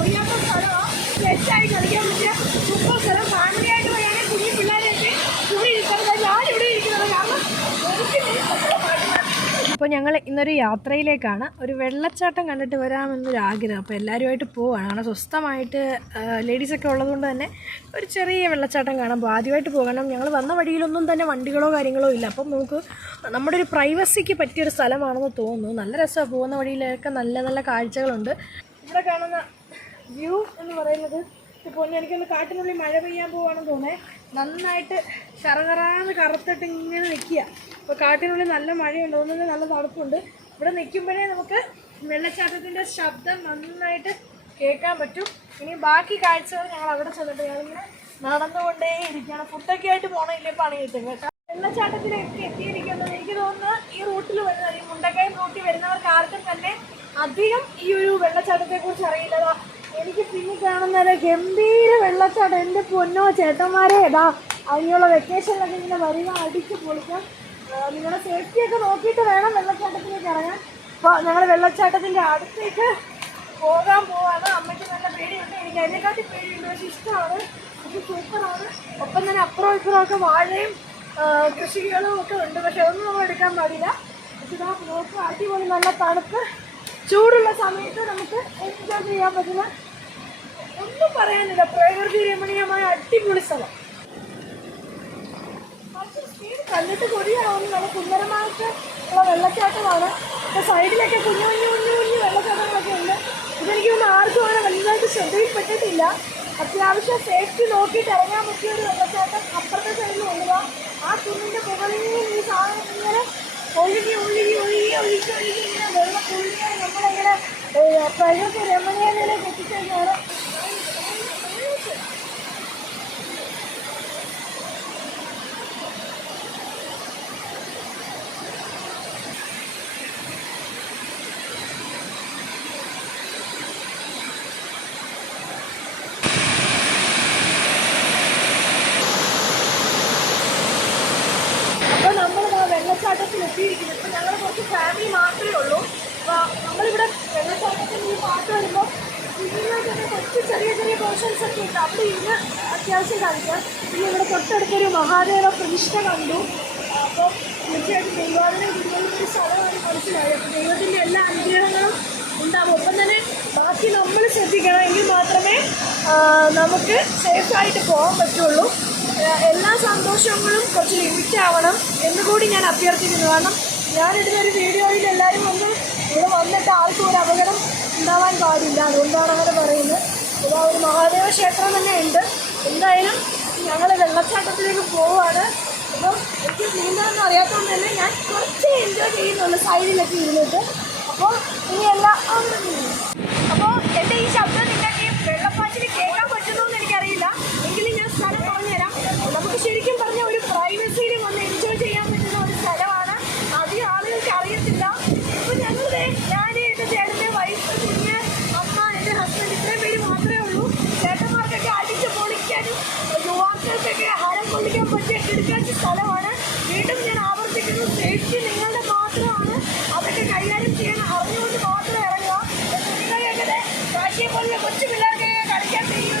അറിയാത്ത സ്ഥലമാണ് സെറ്റായി കളിക്കാൻ പറ്റിയ സൂപ്പർ സ്ഥലം. ഫാമിലി ആയിട്ട് വരികയാണെങ്കിൽ കുഞ്ഞു പിള്ളേരെയൊക്കെ കൂടി ഇരിക്കുന്നത് ഞാനിവിടെ ഇരിക്കുന്നത് കാരണം അപ്പോൾ ഞങ്ങൾ ഇന്നൊരു യാത്രയിലേക്കാണ്. ഒരു വെള്ളച്ചാട്ടം കണ്ടിട്ട് വരാമെന്നൊരു ആഗ്രഹം. അപ്പോൾ എല്ലാവരുമായിട്ട് പോവാണ്. കാരണം സ്വസ്ഥമായിട്ട് ലേഡീസൊക്കെ ഉള്ളതുകൊണ്ട് തന്നെ ഒരു ചെറിയ വെള്ളച്ചാട്ടം കാണാം. അപ്പോൾ ആദ്യമായിട്ട് പോകണം ഞങ്ങൾ വന്ന വഴിയിലൊന്നും തന്നെ വണ്ടികളോ കാര്യങ്ങളോ ഇല്ല. അപ്പം നമുക്ക് നമ്മുടെ ഒരു പ്രൈവസിക്ക് പറ്റിയൊരു സ്ഥലമാണെന്ന് തോന്നുന്നു. നല്ല രസമാണ് പോകുന്ന വഴിയിലൊക്കെ നല്ല നല്ല കാഴ്ചകളുണ്ട്. ഇവിടെ കാണുന്ന വ്യൂ എന്ന് പറയുന്നത്. ഇപ്പോൾ എനിക്കൊന്ന് കാട്ടിനുള്ളിൽ മഴ പെയ്യാൻ പോവാണെന്ന് തോന്നേ. നന്നായിട്ട് കറകറാന്ന് കറുത്തിട്ട് ഇങ്ങനെ നിൽക്കുക. അപ്പോൾ കാട്ടിനുള്ളിൽ നല്ല മഴയുണ്ട്. അതുകൊണ്ട് നല്ല തണുപ്പുണ്ട്. ഇവിടെ നിൽക്കുമ്പോഴേ നമുക്ക് വെള്ളച്ചാട്ടത്തിന്റെ ശബ്ദം നന്നായിട്ട് കേൾക്കാൻ പറ്റും. ഇനി ബാക്കി കാഴ്ചകൾ ഞങ്ങൾ അവിടെ ചെന്നിട്ട് ഞങ്ങളിങ്ങനെ നടന്നുകൊണ്ടേ ഇരിക്കുകയാണ് ഫുഡൊക്കെ ആയിട്ട് പോകണമില്ലേ പണി കിട്ടും കേട്ടോ. വെള്ളച്ചാട്ടത്തിലേക്ക് എത്തിയിരിക്കുന്നത് എനിക്ക് തോന്നുന്നു ഈ റൂട്ടിൽ വരുന്ന ഈ മുണ്ടക്കയം റൂട്ടിൽ വരുന്നവർക്ക് ആർക്കും തന്നെ അധികം ഈ ഒരു വെള്ളച്ചാട്ടത്തെ കുറിച്ച് അറിയില്ല. എനിക്ക് പിന്നെ കാണുന്നത് ഗംഭീര വെള്ളച്ചാട്ടം. എന്റെ പൊന്നോ ചേട്ടന്മാരെ ഏതാ അതിനുള്ള വെക്കേഷനിലൊക്കെ ഇങ്ങനെ വരിക അടിച്ച് പൊളിക്കാം. നിങ്ങളുടെ സേഫ്റ്റി ഒക്കെ നോക്കിയിട്ട് വേണം വെള്ളച്ചാട്ടത്തിലേക്ക് ഇറങ്ങാൻ. അപ്പോൾ ഞങ്ങൾ വെള്ളച്ചാട്ടത്തിന്റെ അടുത്തേക്ക് പോകാൻ പോവാണ്. അമ്മയ്ക്ക് നല്ല പേടിയുണ്ട്. എനിക്ക് അതിനെക്കാട്ടി പേടിയുണ്ട്. പക്ഷെ ഇഷ്ടമാണ്. എനിക്ക് സൂപ്പറാണ്. ഒപ്പം തന്നെ അപ്പുറം ഇപ്പുറം ഒക്കെ വാഴയും കൃഷികളും ഒക്കെ ഉണ്ട്. പക്ഷെ അതൊന്നും നമ്മൾ എടുക്കാൻ പാടില്ല. പക്ഷെ നമുക്ക് നോക്കുക അടിപൊളി നല്ല തണുപ്പ്. ചൂടുള്ള സമയത്ത് നമുക്ക് എൻജോയ് ചെയ്യാൻ പറ്റുന്ന ഒന്നും പറയാനില്ല. പ്രകൃതി രമണീയമായ അടിപൊളി സ്ഥലം. കണ്ടിട്ട് കൊടിയാവുന്നു നല്ല സുന്ദരമായിട്ട് ഉള്ള വെള്ളച്ചാട്ടമാണ്. അപ്പോൾ സൈഡിലൊക്കെ കുഞ്ഞു കുഞ്ഞു കുഞ്ഞു കുഞ്ഞു വെള്ളച്ചാട്ടങ്ങളൊക്കെ ഉണ്ട്. ഇതെനിക്ക് തോന്നുന്നു ആർക്കും അങ്ങനെ വലുതായിട്ട് ശ്രദ്ധയിൽപ്പെട്ടിട്ടില്ല. അത്യാവശ്യം സേഫ്റ്റി നോക്കിയിട്ട് ഇറങ്ങാൻ പറ്റിയ ഒരു വെള്ളച്ചാട്ടം അപ്പുറത്തെ സൈഡിൽ ഉള്ളതാ. ആ കുന്നിന്റെ മുകളിൽ ഈ സാധനം ഇങ്ങനെ ഒഴുകി ഒഴുകി ഒഴുകി ഒഴുകി ഒഴുകി ഇങ്ങനെ വെള്ളം ഒഴുകി നമ്മളിങ്ങനെ പ്രകൃതി രമണീയതയിലേക്ക് എത്തിക്കഴിഞ്ഞാണ് അപ്പോൾ നമ്മൾ ആ വെള്ളച്ചാട്ടത്തിൽ എത്തിയിരിക്കുന്നു ഇപ്പോൾ ഞങ്ങൾ കുറച്ച് ഫാമിലി മാത്രമേ ഉള്ളൂ അപ്പോൾ നമ്മളിവിടെ വെള്ളച്ചാട്ടത്തിൽ വരുമ്പോൾ ഇതിനകത്ത് തന്നെ കുറച്ച് ചെറിയ ചെറിയ പോർഷൻസ് ഒക്കെ ഉണ്ട്. അവിടെ ഇതിന് അത്യാവശ്യം കാണിക്കാം പിന്നെ ഇവിടെ തൊട്ടടുത്തൊരു മഹാദേവ പ്രതിഷ്ഠ കണ്ടു. അപ്പോൾ തീർച്ചയായിട്ടും ഗുരുവിന്റെ ഒരു സ്ഥലമാണ് മനസ്സിലായി അപ്പോൾ ദൈവത്തിന്റെ എല്ലാ അനുഗ്രഹങ്ങളും ഉണ്ടാകും ഒപ്പം തന്നെ ബാക്കി നമ്മൾ ശ്രദ്ധിക്കണം എങ്കിൽ മാത്രമേ നമുക്ക് സേഫായിട്ട് പോകാൻ പറ്റുള്ളൂ. എല്ലാ സന്തോഷങ്ങളും കുറച്ച് ലിമിറ്റ് ആവണം എന്ന് കൂടി ഞാൻ അഭ്യർത്ഥിക്കുന്നു. കാരണം ഞാനിടുന്നൊരു വീഡിയോയിൽ എല്ലാവരും ഒന്ന് ഇവിടെ വന്നിട്ട് ആർക്കും ഒരു അപകടം ഉണ്ടാവാൻ പാടില്ല. അതുകൊണ്ടാണ് അങ്ങനെ പറയുന്നത്. അപ്പോൾ ഒരു മഹാദേവ ക്ഷേത്രം തന്നെ ഉണ്ട്. എന്തായാലും ഞങ്ങൾ വെള്ളച്ചാട്ടത്തിലേക്ക് പോവുകയാണ്. അപ്പോൾ എനിക്ക് നീന്താനൊന്നും അറിയാത്തതുകൊണ്ട് തന്നെ ഞാൻ കുറച്ച് എൻജോയ് ചെയ്യുന്നുള്ളൂ സൈഡിലൊക്കെ ഇരുന്നിട്ട്. അപ്പോൾ ഇനി എല്ലാം അപ്പോൾ എന്റെ ഈ ശബ്ദം നിങ്ങൾക്ക് ഈ വെള്ളപ്പാച്ചിൽ കേൾക്കാൻ പറ്റുന്നോ എന്ന് എനിക്കറിയില്ല എങ്കിലും ഞാൻ സ്ഥലം പറഞ്ഞുതരാം നമുക്ക് ശരിക്കും പറഞ്ഞ ഒരു പ്രൈവസിയിൽ വന്ന് എൻജോയ് ചെയ്യാൻ പറ്റുന്ന ഒരു സ്ഥലമാണ് അധികം ആളുകൾക്ക് അറിയത്തില്ല ഇപ്പം ഞങ്ങളുടെ ഞാൻ എന്റെ ചേട്ടന്റെ വൈഫ് കുഞ്ഞ് അമ്മ എന്റെ ഹസ്ബൻഡ് ഇത്രയും പേര് മാത്രമേ ഉള്ളൂ ചേട്ടന്മാർക്കൊക്കെ അടിച്ച് പൊളിക്കാനും യുവാക്കൾക്കൊക്കെ ഹരം കൊള്ളിക്കാൻ പറ്റിയ കിടക്കാച്ച സ്ഥലമാണ് വീണ്ടും ഞാൻ ആവർത്തിക്കുന്നു സേഫ്റ്റി നിങ്ങളുടെ മാത്രമാണ് അതൊക്കെ കൈകാര്യം ചെയ്യാൻ അറിഞ്ഞുകൊണ്ട് മാത്രം ഇറങ്ങുക കുട്ടികളെയൊക്കെ കാറ്റിയെ പോലെ കൊച്ചു പിള്ളേർക്ക് കളിക്കാൻ കഴിയും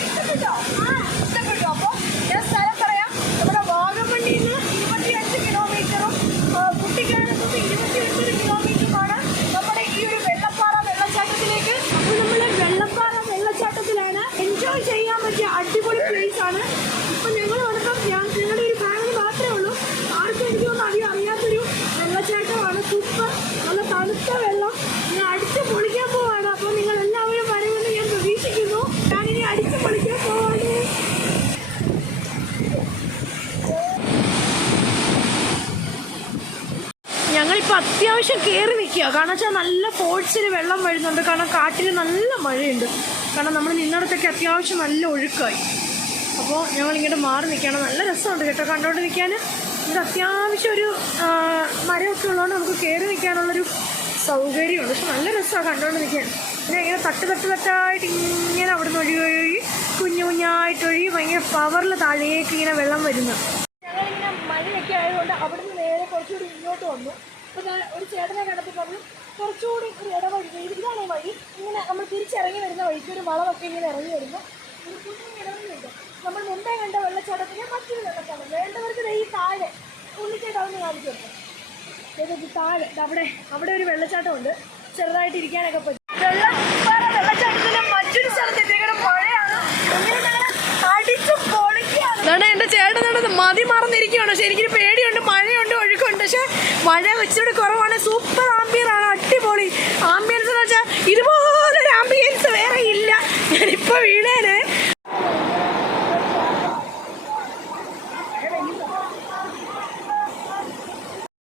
ഇഷ്ടപ്പെട്ടോ ആ ഇഷ്ടപ്പെട്ടു അപ്പോൾ ഞാൻ സ്ഥലം പറയാം നമ്മുടെ വാഗമണ്ണിൽ നിന്ന് ഇരുപത്തിയഞ്ച് കിലോമീറ്ററും ആ, കുട്ടിക്കാനത്ത് നിന്ന് ഇരുപത്തിയൊൻപത് കിലോമീറ്ററുമാണ് നമ്മുടെ ഈ ഒരു വെള്ളപ്പാറ വെള്ളച്ചാട്ടത്തിലേക്ക് അപ്പോൾ നമ്മൾ വെള്ളപ്പാറ വെള്ളച്ചാട്ടത്തിലാണ് എൻജോയ് ചെയ്യാൻ പറ്റിയ അടിപൊളി പ്ലേസ് ആണ് ഇപ്പം ഞങ്ങൾ വന്നപ്പം ഞാൻ ഞങ്ങളുടെ ഒരു ഫാമിലി മാത്രമേ ഉള്ളൂ ആർക്കും എനിക്ക് തോന്നുന്നു അധികം അറിയാത്തൊരു വെള്ളച്ചാട്ടമാണ് സൂപ്പർ നല്ല തണുത്ത വെള്ളം ഞാൻ അടിച്ച് പൊളിക്കാൻ പോവാണ് അപ്പോൾ നിങ്ങൾ എല്ലാവരും വരുമെന്ന് ഞാൻ പ്രതീക്ഷിക്കുന്നു ഞാനിനി അടിച്ച് പൊളിക്കാൻ പോവാണ് ഞങ്ങളിപ്പോൾ അത്യാവശ്യം കയറി നിൽക്കുക. കാരണം വെച്ചാൽ നല്ല ഫോഴ്സിൽ വെള്ളം വരുന്നുണ്ട്. കാരണം കാട്ടിൽ നല്ല മഴയുണ്ട്. കാരണം നമ്മൾ നിന്നിടത്തൊക്കെ അത്യാവശ്യം നല്ല ഒഴുക്കായി. അപ്പോൾ ഞങ്ങളിങ്ങോട്ട് മാറി നിൽക്കുകയാണ്. നല്ല രസമുണ്ട് കേട്ടോ കണ്ടോണ്ട് നിൽക്കാൻ ഇത് അത്യാവശ്യം ഒരു മരമൊക്കെ ഉള്ളതുകൊണ്ട് നമുക്ക് കയറി നിൽക്കാനുള്ളൊരു സൗകര്യമുണ്ട്. പക്ഷെ നല്ല രസമാണ് കണ്ടോണ്ട് നിൽക്കാൻ. പിന്നെ ഇങ്ങനെ തട്ട് തട്ട് തട്ടായിട്ട് ഇങ്ങനെ അവിടെ നിന്ന് ഒഴുകി ഒഴുകി കുഞ്ഞു കുഞ്ഞായിട്ട് ഒഴുകി ഭയങ്കര പവറിൽ താഴേക്ക് ഇങ്ങനെ വെള്ളം വരുന്നു. ഞങ്ങളിങ്ങനെ മഴയൊക്കെ ആയതുകൊണ്ട് അവിടുന്ന് നേരെ കുറച്ചുകൂടി ഇങ്ങോട്ട് വന്നു. അപ്പോൾ ഞാൻ ഒരു ചേട്ടനെ കണ്ടപ്പോൾ പറഞ്ഞു കുറച്ചുകൂടി ഒരു ഇടവഴി ഇതാണ് ഈ വഴി. ഇങ്ങനെ നമ്മൾ തിരിച്ച് തിരിച്ചിറങ്ങി വരുന്ന വഴിക്ക് ഒരു വളമൊക്കെ ഇങ്ങനെ ഇറങ്ങി വരുമ്പോൾ ഒരു കുഞ്ഞു ഇടവഴിയുണ്ട് നമ്മൾ മുമ്പേ കണ്ട വെള്ളച്ചാട്ടത്തിന് മറ്റൊരു വെള്ളച്ചാട്ടം. വേണ്ടവർക്ക് ഈ താഴെ ഉള്ളിച്ചേട്ടാവുന്ന കാണിച്ചു കൊടുക്കാം താഴെ അവിടെ അവിടെ ഒരു വെള്ളച്ചാട്ടമുണ്ട്. ചെറുതായിട്ട് ഇരിക്കാനൊക്കെ പറ്റും. വെള്ളപ്പാറ വെള്ളച്ചാട്ടത്തിന്റെ മറ്റൊരു സ്ഥലത്ത് എത്തിക്കണം മഴയാണ് ഇങ്ങനെ ഞങ്ങൾ അടിച്ചു പൊളിക്കുകയാണ് എന്റെ ചേട്ടൻ നടന്ന് മതി മറന്നിരിക്കുകയാണ് ശരിക്കും പേടിയുണ്ട് മഴയുണ്ട് ഒഴുക്കുണ്ട്. പക്ഷെ മഴ വെച്ചിട്ട് കുറവാണ്. സൂപ്പർ ആംബിയർ ആണ് അടിപൊളി. ആംബിയൻസ്